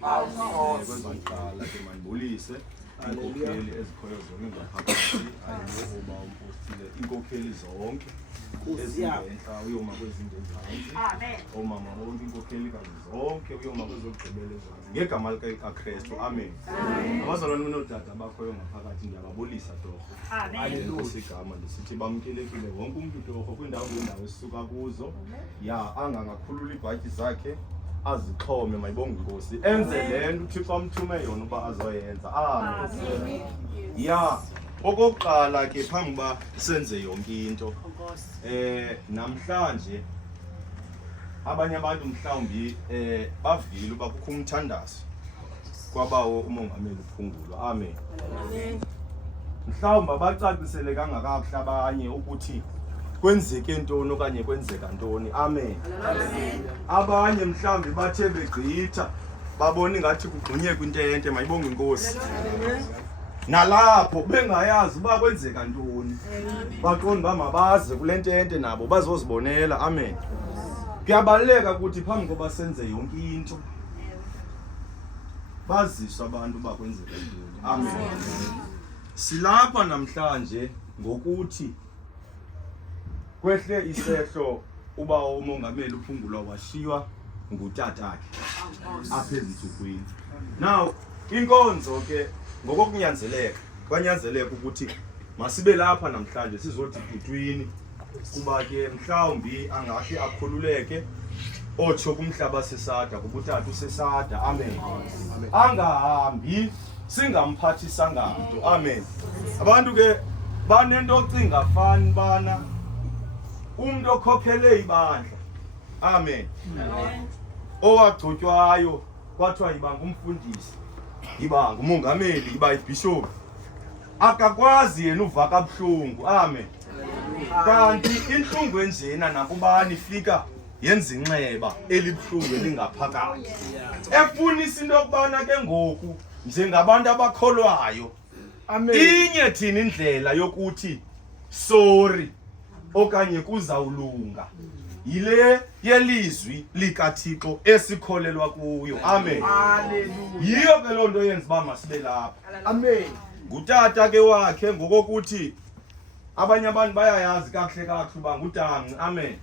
Kwezanhlala ke mandibulise inkokheli ezikhoyo zonke ngaphakathi ayiyoba umpostile inkokheli zonke ezingenhla uyoma kwezinto ezantsi omama bonke inkokheli kazi zonke uyoma kwezokugqibela ezantsi ngegama likaKristu amen. Abazalwane benodada abakhoyo ngaphakathi ndiyababulisa torho Nkosi igama ndisithi bamkelekile wonke umntu torho kwiindawo ngeendawo esisuka kuzo angangakhulula ibhatyi zakhe azixhome mayibonge Inkosi enze le nto uThixo amthume yona uba azoyenza amen. Okokuqala ke phambi uba senze yonke into namhlanje abanye abantu mhlawumbi bavile uba kukho umthandazo kwabawo umongameli uPhungulwa amen. Mhlawumbi abacacisele kangakakuhle abanye ukuthi kwenzeke ntoni okanye kwenzeka ntoni amen. Abanye mhlawumbi bathe begqitha babona ngathi kugqunywe kwintente mayibonge Inkosi nalapho bengayazi uba kwenzeka ntoni baqonda uba mabaze kule ntente nabo bazozibonela amen. Kuyabaluleka ukuthi phambi koba senze yonke into baziswe abantu uba kwenzeka ntoni amen. Silapha namhlanje ngokuthi kwehle isehlo uba umongameli uPhungulwa washiywa ngutatakhe apha ezintsukwini. Now inkonzo ke ngokokunyanzeleka kwanyanzeleka ukuthi masibe lapha namhlanje sizothi bhutwini kuba ke mhlawumbi angathi akhululeke otsho kumhlaba sesada kubutata usesada amen. Angahambi singamphathisanga mntu amen. Abantu ke banento ocinga fani bana umuntu okhokhele ibandla amen owagcotywayo kwathiwa yiba ngumfundisi yiba ngumongameli yiba ibishop akakwazi yena uva kabuhlungu amen. Kanti inhlungu enjena nakubani ifika yenza inxeba elibuhlungu elingaphakathi efunisa into yokubana ke ngoku njengabantu abakholwayo inye thina indlela yokuthi sorry okanye kuzawulunga yile yelizwi likaThixo esikholelwa kuyo amen. Yiyo ke loo nto yenza uba masibe lapha amen. Ngutata ke wakhe ngokokuthi abanye abantu bayayazi kakuhle kakuhle uba ngutanci amen.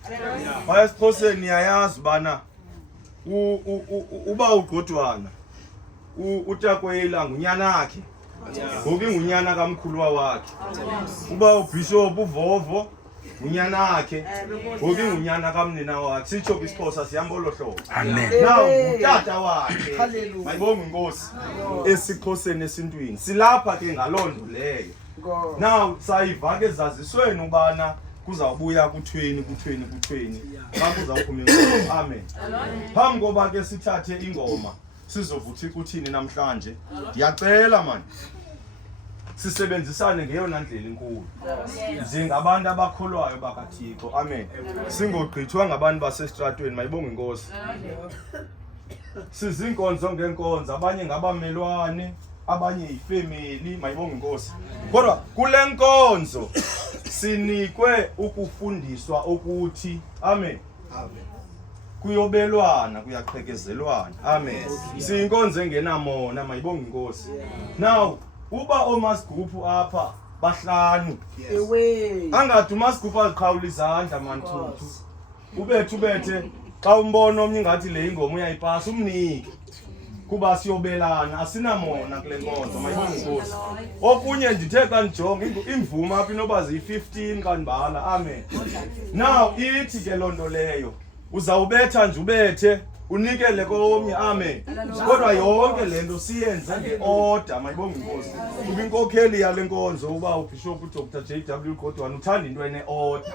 BaseXhoseni niyayazi ubana uba uGodwana uTakweyela ngunyana wakhe ngoku ingunyana kamkhulwa wakhe. Uba uBishop uVovo unyana wakhe ngoku ingunyana kamnina wakhe. Sitsho kwisixhosa sihamba olo hlobo amen. Now utata wakhe mayibonge Inkosi esiXhoseni esintwini silapha ke ngaloo nto leyo. Now sayiva ke zazisweni ubana kuzawubuya kuthweni xa kuzawuphuma ingoma amen. Phambi koba ke sithathe ingoma sizovuthi kuthini namhlanje ndiyacela mani sisebenzisane ngeyona ndlela enkulu njengabantu abakholwayo bakaThixo amen. Singogqithwa ngabantu basestratweni mayibonge Inkosi. Sizinkonzo ngenkonzo abanye ngabamelwane abanye yifamily mayibonge Inkosi. Kodwa kule nkonzo sinikwe ukufundiswa ukuthi amen kuyobelwana kuyaqhekezelwana amen. Siyinkonzo engenamona mayibonge Inkosi. Now uba omasgroup apha bahlanu angathi umasgroup aziqhawula izandla manthuthu ubethe xa umbona omnye ngathi le ingoma uyayipasa umnike kuba siyobelana asinamona kule nkonzo mayibonge Inkosi. Okunye ndithe xa ndijonga imvume apha inoba ziyi-15 kanibala amen. Now ithi ke loo nto leyo uzawubetha nje ubethe unikele komnye amen. Kodwa yonke lento siyenze ngeorder mayibonge Inkosi. Kuba inkokheli yale nkonzo uba uBishop uDr JW Godwana uthanda into ene-order.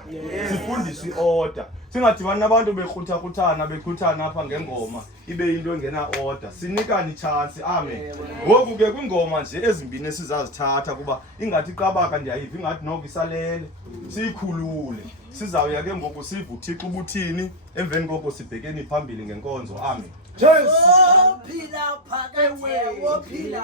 Sifundiswe i-order singadibani nabantu bekhuthana apha ngengoma ibe into engena order. Sinikani chance amen. Ngoku ke kwingoma nje ezimbini esizazithatha kuba ingathi iqabaka ndiyayiva ingathi noko isalele siyikhulule sizawuya ke ngoku sive uThixo ubuthini emveni koko sibhekeni phambili ngenkonzo amen. Jesu phila phakathi phila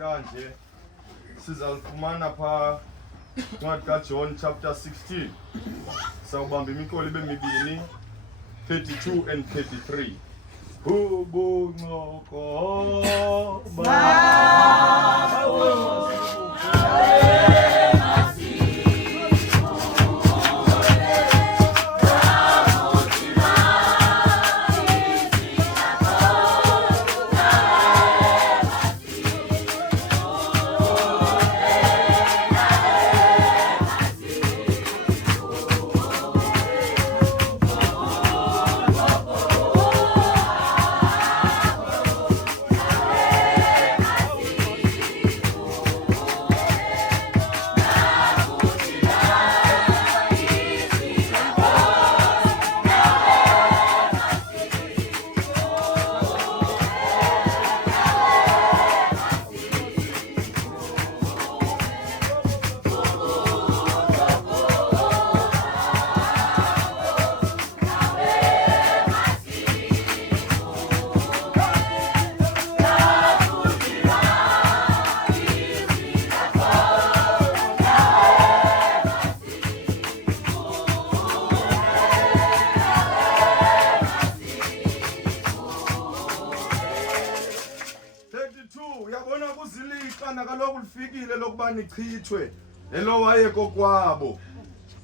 namhlanje sizalifumana pha ncwadi kaJohn chapter 16. Sawubamba imiqolo ibe mibini 32 and 33. Ubunqoko uyabona kuziliqana kaloku lifikile lokuba nichithwe elo wayekokwabo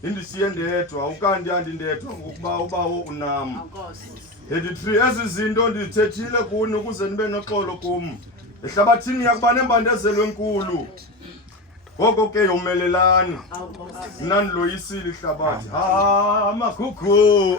indisiye ndedwa ukanti andindedwa ngokuba ubawo unam. 33 ezi zinto ndizithethile kuni ukuze nibe noxolo kum. Ehlabathini yakuba nembandezelo enkulu, ngoko ke yomelelani naniloyisile ihlabathi. Amakhukhu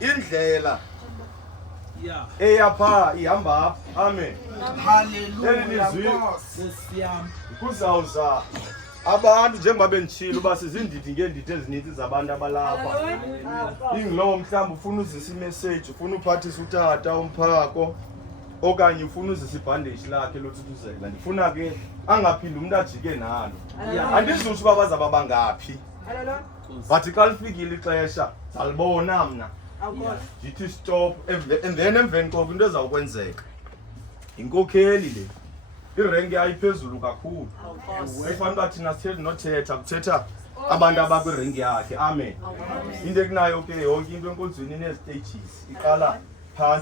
indlela eyapha ihamba apha. Amen. Hallelujah. Kuzawuza abantu njengoba benditshilo uba sizindidi ngeendidi ezininzi zabantu abalapha. Ingilowo mhlawumbi ufuna uzisa imessage, ufuna uphathisa utata umphako okanye ufuna uzisa ibhandeshi lakhe lothuthuzela. Ndifuna ke angaphindi umuntu ajike nalo. Andizuthi uba bazaba bangaphi, but xa lifikile ixesha salibona mna ndithi stop, and then emveni koko into ezawukwenzeka inkokheli le irenki ayiphezulu kakhulu. Efanele uba thina sithethi nothetha kuthetha abantu abakwirenki yakhe. Amen. Into ekunayo ke yonke into enkonzweni ine-stages iqala phantsi.